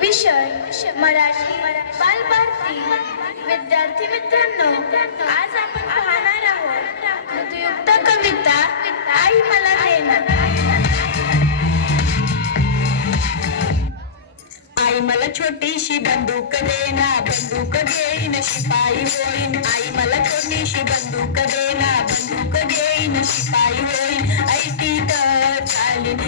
विषय मराठी बालभारती. विद्यार्थी मित्रांनो आज आपण पाहणार आहोत ऋतुयुक्त कविता आई मला देणार आई मला छोटीशी बंदूक देना बंदूक घेईन शिपाई होईन. आई मला छोटीशी बंदूक देना बंदूक घेईन शिपाई होईन. ऐटी तर चालीन.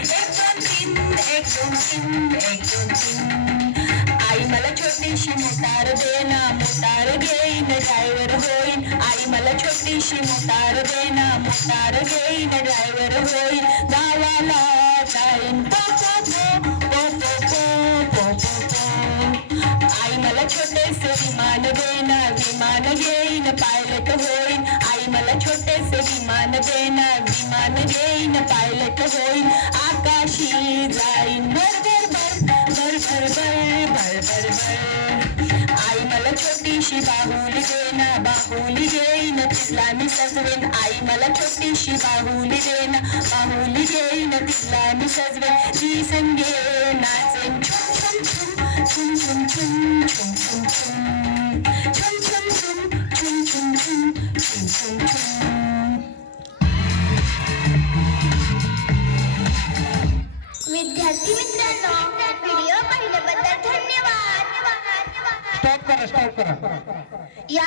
एक दोन तीन एक दोन तीन आई मला छोटीशी मोटार देना मोटार घेईन ड्रायव्हर होईन आई मला छोटीशी मोटार देना मोटार घेईन ड्रायव्हर होईन गावाला जाईन पो पो पो पो पो पो पो पो आई मला छोटेसे विमान देना विमान घेईन पायलट होईन आई मला छोटेसे विमान देना विमान घेईन पायलट छोटीशी बाहुली देना बाहुली घेईन तिला मी सजवेन आई मला छोटीशी बाहुली देना बाहुली घेईन तिला मी सजवेन ती संगे नाचेन छुम छुम छुम छुम छुम छुम छुम छुम छुम छुम छुम छुम छुम छुम छुम छुम छुम विद्यार्थी मित्रांनो स्टॉप करा स्टॉप करा. या